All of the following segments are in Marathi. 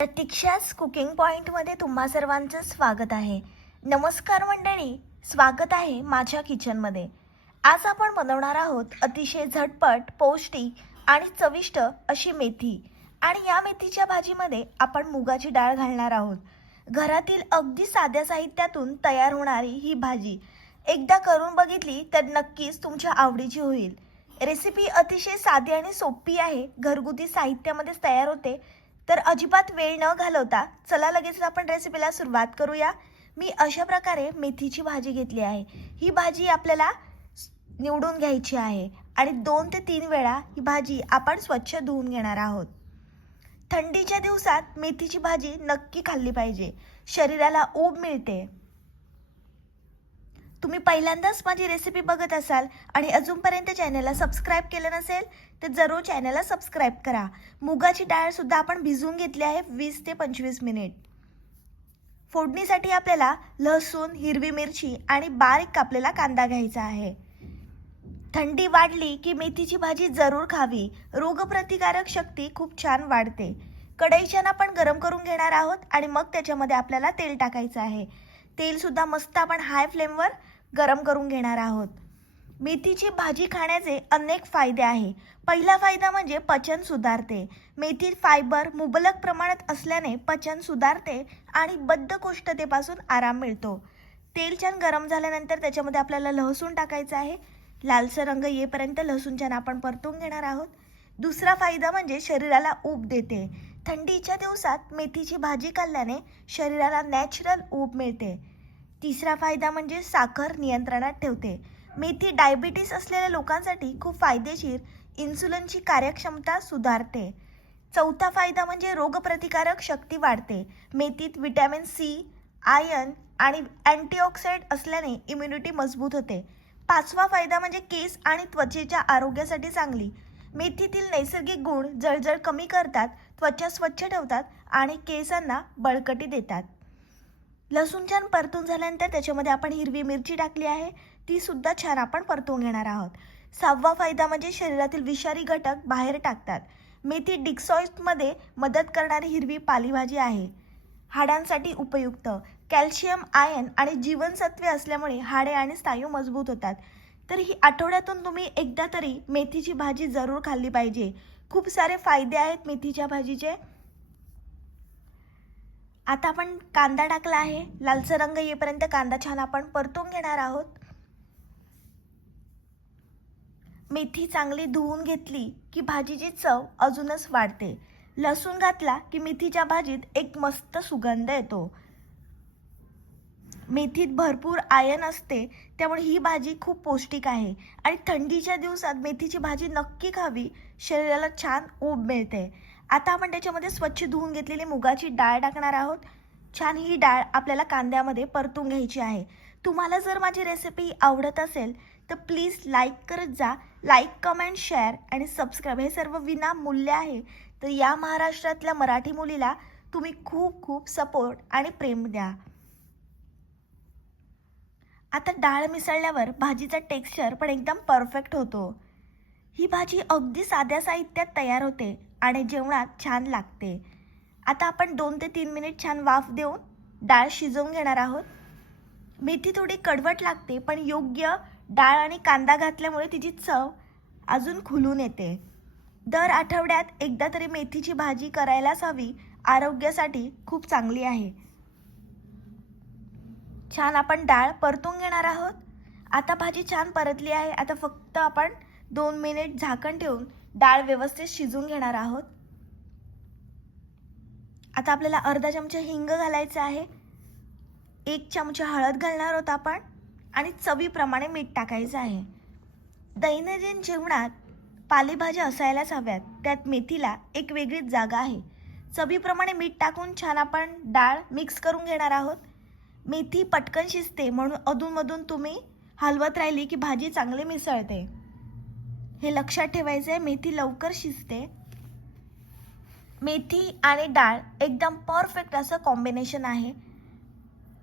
प्रतीक्षाच कुकिंग पॉईंटमध्ये तुम्हा सर्वांचं स्वागत आहे. नमस्कार मंडळी स्वागत आहे माझ्या किचनमध्ये. आज आपण बनवणार आहोत अतिशय झटपट पौष्टिक आणि चविष्ट अशी मेथी. आणि या मेथीच्या भाजीमध्ये आपण मुगाची डाळ घालणार आहोत. घरातील अगदी साध्या साहित्यातून तयार होणारी ही भाजी. एकदा करून बघितली तर नक्कीच तुमच्या आवडीची होईल. रेसिपी अतिशय साधी आणि सोपी आहे. घरगुती साहित्यामध्येच तयार होते. तर अजिबात वेळ न घालवता चला लगेच आपण रेसिपीला सुरुवात करूया. मी अशा प्रकारे मेथीची भाजी घेतली आहे. ही भाजी आपल्याला निवडून घ्यायची आहे आणि दोन ते तीन वेळा ही भाजी आपण स्वच्छ धुवून घेणार आहोत. थंडीच्या दिवसात मेथीची भाजी नक्की खाल्ली पाहिजे. शरीराला ऊब मिळते. तुम्ही पहिल्यांदाच माझी रेसिपी बघत असाल आणि अजूनपर्यंत चॅनलला सबस्क्राईब केलं नसेल तर जरूर चॅनलला सबस्क्राईब करा. मुगाची डाळसुद्धा आपण भिजवून घेतली आहे वीस ते पंचवीस मिनिट फोडणीसाठी आपल्याला लसूण हिरवी मिरची आणि बारीक कापलेला कांदा घ्यायचा आहे. थंडी वाढली की मेथीची भाजी जरूर खावी. रोगप्रतिकारक शक्ती खूप छान वाढते. कढईच्यान आपण गरम करून घेणार आहोत आणि मग त्याच्यामध्ये आपल्याला तेल टाकायचं आहे. तेलसुद्धा मस्त आपण हाय फ्लेमवर गरम करून घेणार आहोत. मेथीची भाजी खाण्याचे अनेक फायदे आहे. पहिला फायदा म्हणजे पचन सुधारते. मेथीत फायबर मुबलक प्रमाणात असल्याने पचन सुधारते आणि बद्धकोष्ठतेपासून आराम मिळतो. तेल छान गरम झाल्यानंतर त्याच्यामध्ये आपल्याला लसूण टाकायचं आहे. लालसर रंग येईपर्यंत लसूण छान आपण परतून घेणार आहोत. दुसरा फायदा म्हणजे शरीराला ऊब देते. थंडीच्या दिवसात मेथीची भाजी खाल्ल्याने शरीराला नॅचरल ऊब मिळते. तिसरा फायदा म्हणजे साखर नियंत्रणात ठेवते. मेथी डायबिटीस असलेल्या लोकांसाठी खूप फायदेशीर. इन्सुलिनची कार्यक्षमता सुधारते. चौथा फायदा म्हणजे रोगप्रतिकारक शक्ती वाढते. मेथीत विटॅमिन सी आयर्न आणि अँटीऑक्सिडेंट असल्याने इम्युनिटी मजबूत होते. पाचवा फायदा म्हणजे केस आणि त्वचेच्या आरोग्यासाठी चांगली. मेथीतील नैसर्गिक गुण जळजळ कमी करतात त्वचा स्वच्छ ठेवतात आणि केसांना बळकटी देतात. लसूण छान परतून झाल्यानंतर त्याच्यामध्ये आपण हिरवी मिरची टाकली आहे. ती सुद्धा छान आपण परतून घेणार आहोत. सहावा फायदा म्हणजे शरीरातील विषारी घटक बाहेर टाकतात. मेथी डिक्सॉइडमध्ये मदत करणारी हिरवी पालेभाजी आहे. हाडांसाठी उपयुक्त. कॅल्शियम आयन आणि जीवनसत्वे असल्यामुळे हाडे आणि स्नायू मजबूत होतात. तर ही आठवड्यातून तुम्ही एकदा तरी मेथीची भाजी जरूर खाल्ली पाहिजे. खूप सारे फायदे आहेत मेथीच्या भाजीचे. आता आपण कांदा टाकला आहे. लालसर रंग येईपर्यंत कांदा छान आपण परतून घेणार आहोत. मेथी चांगली धुवून घेतली की भाजीची चव अजूनच वाढते. लसूण घातला की मेथीच्या भाजीत एक मस्त सुगंध येतो. मेथीत भरपूर आयन असते त्यामुळे ही भाजी खूप पौष्टिक आहे. आणि थंडीच्या दिवसात मेथीची भाजी नक्की खावी शरीराला छान ऊब मिळते. आता आपण त्याच्यामध्ये स्वच्छ धुवून घेतलेली मुगाची डाळ टाकणार आहोत. छान ही डाळ आपल्याला कांद्यामध्ये परतून घ्यायची आहे. तुम्हाला जर माझी रेसिपी आवडत असेल तर प्लीज लाईक करत जा. लाईक कमेंट शेअर आणि सबस्क्राईब हे सर्व विना मूल्य आहे. तर या महाराष्ट्रातल्या मराठी मुलीला तुम्ही खूप खूप सपोर्ट आणि प्रेम द्या. आता डाळ मिसळल्यावर भाजीचा टेक्स्चर पण एकदम परफेक्ट होतो. ही भाजी अगदी साध्या साहित्यात तयार होते. आणि जेवणात छान लागते. आता आपण दोन ते तीन मिनिट छान वाफ देऊन डाळ शिजवून घेणार आहोत. मेथी थोडी कडवट लागते पण योग्य डाळ आणि कांदा घातल्यामुळे तिची चव अजून खुलून येते. दर आठवड्यात एकदा तरी मेथीची भाजी करायलाच हवी. आरोग्यासाठी खूप चांगली आहे. छान आपण डाळ परतून घेणार आहोत. आता भाजी छान परतली आहे. आता फक्त आपण दोन मिनिट झाकण ठेवून डाळ व्यवस्थित शिजून घेणार आहोत. आता आपल्याला अर्धा चमचा हिंग घालायचं आहे. एक चमचा हळद घालणार आहोत आपण आणि चवीप्रमाणे मीठ टाकायचं आहे. दैनंदिन जेवणात पालेभाज्या असायलाच हव्यात. त्यात मेथीला एक वेगळीच जागा आहे. चवीप्रमाणे मीठ टाकून छान आपण डाळ मिक्स करून घेणार आहोत. मेथी पटकन शिजते म्हणून अधूनमधून तुम्ही हलवत राहिली की भाजी चांगली मिसळते. हे लक्षात ठेवायचं आहे मेथी लवकर शिजते. मेथी आणि डाळ एकदम परफेक्ट असं कॉम्बिनेशन आहे.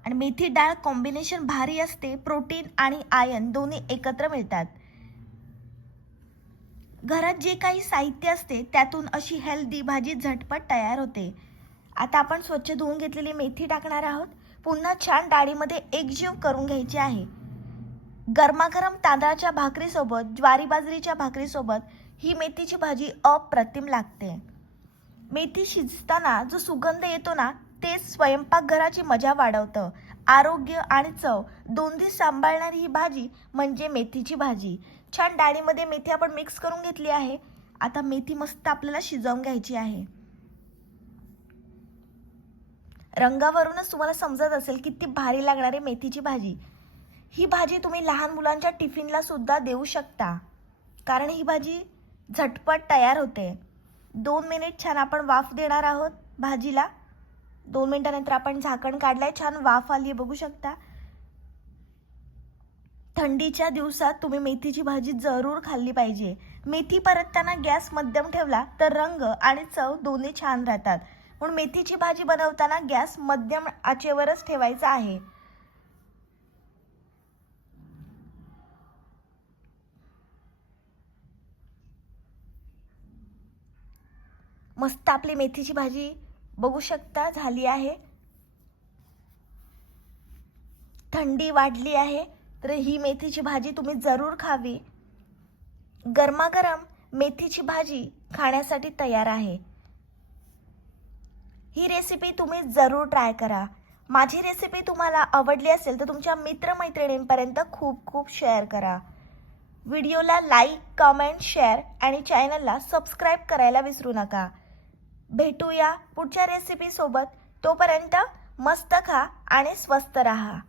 आणि मेथी डाळ कॉम्बिनेशन भारी असते. प्रोटीन आणि आयन दोन्ही एकत्र मिळतात. घरात जे काही साहित्य असते त्यातून अशी हेल्दी भाजी झटपट तयार होते. आता आपण स्वच्छ धुवून घेतलेली मेथी टाकणार आहोत. पुन्हा छान डाळीमध्ये एकजीव करून घ्यायची आहे. गरमागरम तांदळाच्या भाकरीसोबत ज्वारी बाजरीच्या भाकरीसोबत ही मेथीची भाजी अप्रतिम लागते. मेथी शिजताना जो सुगंध येतो ना ते स्वयंपाकघराची मजा वाढवतं. आरोग्य आणि चव दोन्ही सांभाळणारी ही भाजी म्हणजे मेथीची भाजी. छान डाळीमध्ये मेथी आपण मिक्स करून घेतली आहे. आता मेथी मस्त आपल्याला शिजवून घ्यायची आहे. रंगावरूनच तुम्हाला समजत असेल किती भारी लागणारी मेथीची भाजी. ही भाजी तुम्ही लहान मुलांच्या टिफिनला सुद्धा देऊ शकता. कारण ही भाजी झटपट तयार होते. दोन मिनिट छान आपण वाफ देणार आहोत भाजीला. दोन मिनिटानंतर आपण झाकण काढलंय छान वाफ आली आहे बघू शकता. थंडीच्या दिवसात तुम्ही मेथीची भाजी जरूर खाल्ली पाहिजे. मेथी परतताना गॅस मध्यम ठेवला तर रंग आणि चव दोन्ही छान राहतात. म्हणून मेथीची भाजी बनवताना गॅस मध्यम आचेवरच ठेवायचा आहे. मस्त आपली मेथीची भाजी बघू शकता झाली आहे. थंडी वाढली आहे तर ही मेथीची भाजी तुम्ही जरूर खावी. गरमागरम मेथीची भाजी खाण्यासाठी तयार आहे. ही रेसिपी तुम्ही जरूर ट्राय करा. माझी रेसिपी तुम्हाला आवडली असेल तर तुमच्या मित्रमैत्रिणींपर्यंत खूप खूप शेअर करा. व्हिडिओला लाईक कमेंट शेअर आणि चॅनलला सबस्क्राईब करायला विसरू नका. भेटूया पुढच्या रेसिपीसोबत तोपर्यंत मस्त खा आणि स्वस्त रहा.